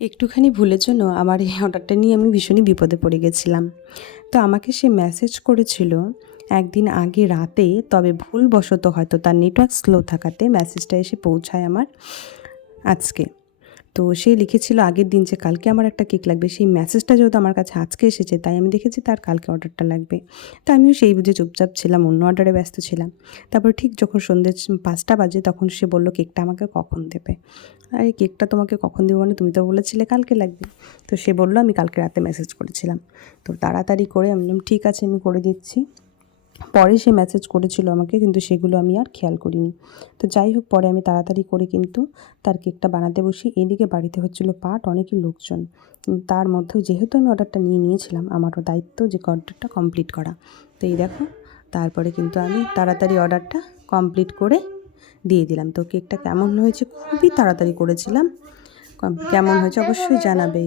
একটুখানি ভুলের জন্য আমার এই অর্ডারটা নিয়ে আমি ভীষণই বিপদে পড়ে গেছিলাম। তো আমাকে সে মেসেজ করেছিল একদিন আগে রাতে, তবে ভুলবশত হয়তো তার নেটওয়ার্ক স্লো থাকাতে মেসেজটা এসে পৌঁছায় আমার আজকে। তো সে লিখেছিল আগের দিন যে কালকে আমার একটা কেক লাগবে, সেই মেসেজটা যেহেতু আমার কাছে আজকে এসেছে তাই আমি দেখেছি তার কালকে অর্ডারটা লাগবে। তো আমিও সেই বুঝে চুপচাপ ছিলাম, অন্য অর্ডারে ব্যস্ত ছিলাম। তারপর ঠিক যখন সন্ধ্যে 5টা বাজে তখন সে বলল কেকটা আমাকে কখন দেবে। আরে কেকটা তোমাকে কখন দেবো মানে, তুমি তো বলেছিলে কালকে লাগবে। তো সে বলল আমি কালকে রাতে মেসেজ করেছিলাম। তো তাড়াতাড়ি করে আমি বললাম ঠিক আছে আমি করে দিচ্ছি। পরে সে মেসেজ করেছিল আমাকে, কিন্তু সেগুলো আমি আর খেয়াল করিনি। তো যাই হোক, পরে আমি তাড়াতাড়ি করে কিন্তু তার কেকটা বানাতে বসি। এদিকে বাড়িতে হচ্ছিল পাঠ, অনেকই লোকজন। তার মধ্যেও যেহেতু আমি অর্ডারটা নিয়েছিলাম, আমারও দায়িত্ব যে অর্ডারটা কমপ্লিট করা। তো এই দেখো, তারপরে কিন্তু আমি তাড়াতাড়ি অর্ডারটা কমপ্লিট করে দিয়ে দিলাম। তো কেকটা কেমন হয়েছে, খুবই তাড়াতাড়ি করেছিলাম। কেমন হয়েছে অবশ্যই জানাবে।